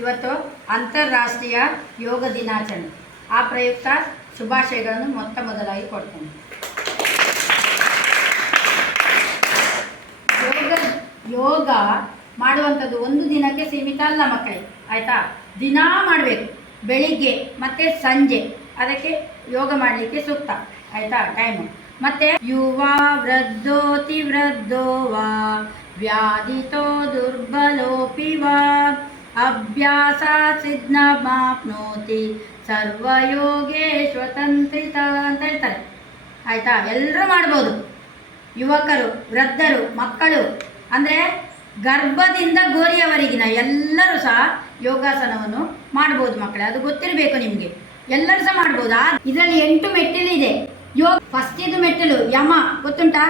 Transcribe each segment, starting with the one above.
ಇವತ್ತು ಅಂತಾರಾಷ್ಟ್ರೀಯ ಯೋಗ ದಿನಾಚರಣೆ. ಆ ಪ್ರಯುಕ್ತ ಶುಭಾಶಯಗಳನ್ನು ಮೊದಲಾಗಿ ಕೊಡ್ತೇನೆ. ಯೋಗ ಮಾಡುವಂಥದ್ದು ಒಂದು ದಿನಕ್ಕೆ ಸೀಮಿತ ಅಲ್ಲ ಮಕ್ಕಳೇ, ಆಯಿತಾ? ದಿನಾ ಮಾಡಬೇಕು, ಬೆಳಿಗ್ಗೆ ಮತ್ತು ಸಂಜೆ ಅದಕ್ಕೆ ಯೋಗ ಮಾಡಲಿಕ್ಕೆ ಸೂಕ್ತ, ಆಯಿತಾ? ಟೈಮು. ಮತ್ತು ಯುವ ವೃದ್ಧೋತಿ ವೃದ್ಧೋ ವಾ ವ್ಯಾಧಿತೋ ದುರ್ಬಲೋಪಿ ವಾ ಅಭ್ಯಾಸ ಸಿದ್ಧಮಾಪ್ನೋತಿ ಸರ್ವಯೋಗೇಶ್ವತಂತ್ರಿತ ಅಂತ ಹೇಳ್ತಾರೆ, ಆಯಿತಾ? ಎಲ್ಲರೂ ಮಾಡ್ಬೋದು, ಯುವಕರು, ವೃದ್ಧರು, ಮಕ್ಕಳು, ಅಂದರೆ ಗರ್ಭದಿಂದ ಗೋರಿಯವರೆಗಿನ ಎಲ್ಲರೂ ಸಹ ಯೋಗಾಸನವನ್ನು ಮಾಡ್ಬೋದು ಮಕ್ಕಳೇ. ಅದು ಗೊತ್ತಿರಬೇಕು ನಿಮಗೆ, ಎಲ್ಲರೂ ಸಹ ಮಾಡ್ಬೋದು. ಇದರಲ್ಲಿ 8 ಮೆಟ್ಟಿಲಿದೆ. ಯೋಗ ಫಸ್ಟಿದು ಮೆಟ್ಟಿಲು ಯಮ, ಗೊತ್ತುಂಟಾ?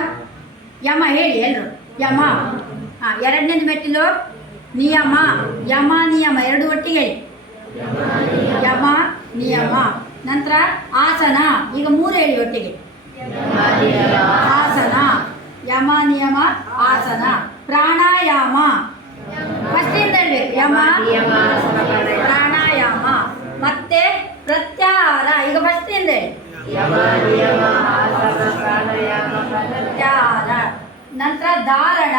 ಯಮ ಹೇಳಿ ಎಲ್ಲರೂ. ಯಮ. ಎರಡನೇದು ಮೆಟ್ಟಿಲು ನಿಯಮ. ಯಮ ನಿಯಮ ಎರಡು ಒಟ್ಟಿಗೆ ಹೇಳಿ. ಯಮ ನಿಯಮ. ನಂತರ ಆಸನ. ಈಗ 3 ಹೇಳಿ ಒಟ್ಟಿಗೆ. ಆಸನ, ಯಮ ನಿಯಮ ಆಸನ. ಪ್ರಾಣಾಯಾಮ ಫಸ್ಟಿಂದ ಹೇಳ್ಬೇಕು. ಯಮ ಪ್ರಾಣಾಯಾಮ. ಮತ್ತೆ ಪ್ರತ್ಯಾಹಾರ. ಈಗ ಫಸ್ಟಿಂದ ಹೇಳಿ. ಪ್ರತ್ಯಾಹಾರ. ನಂತರ ಧಾರಣ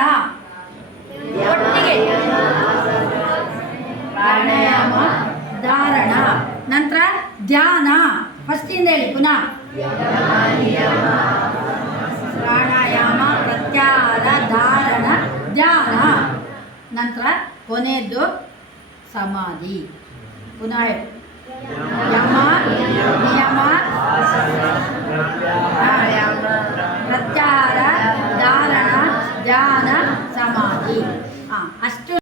ಒಟ್ಟಿಗೆ. ಪ್ರಾಣಾಯಾಮ ಧಾರಣ. ನಂತರ ಧ್ಯಾನ. ಫಸ್ಟಿಂದ ಹೇಳಿ ಪುನಃ. ಪ್ರಾಣಾಯಾಮ, ಪ್ರತ್ಯಾಹಾರ, ಧಾರಣ, ಧ್ಯಾನ. ನಂತರ ಕೊನೆಯದ್ದು ಸಮಾಧಿ. ಪುನಃ ಯಮ ನಿಯಮ ಪ್ರತ್ಯಾಹಾರ, ಧಾರಣ, ಧ್ಯಾನ,